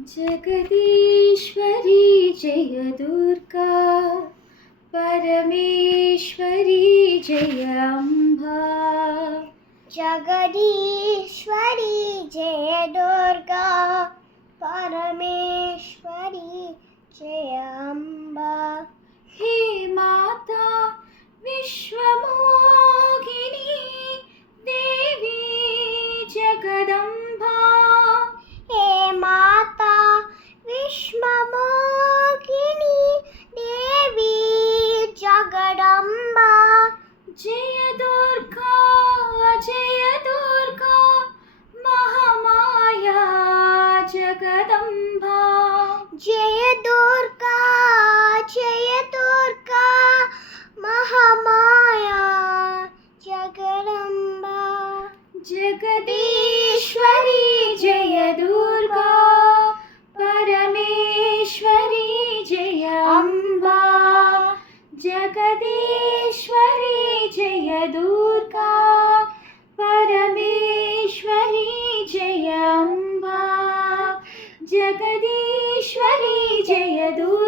जगदीश्वरी जय दुर्गा, परमेश्वरी जय अम्बा। जगदीश्वरी जय दुर्गा, परमेश्वरी जय अम्बा। हे माता विश्वमोहिनी देवी जगदम्बा, हे माता विश्वमोहिनी देवी जगदम्बा। जय दुर्गा महामाया जगदम्बा। जय दुर्गा महामाया जगदम्बा। जगदीश्वरी जय दुर्गा, परमेश्वरी जय अम्बा। जगदीश्वरी जय दुर्गा, परमेश्वरी जय अम्बा। जगदीश्वरी जय दुर्गा।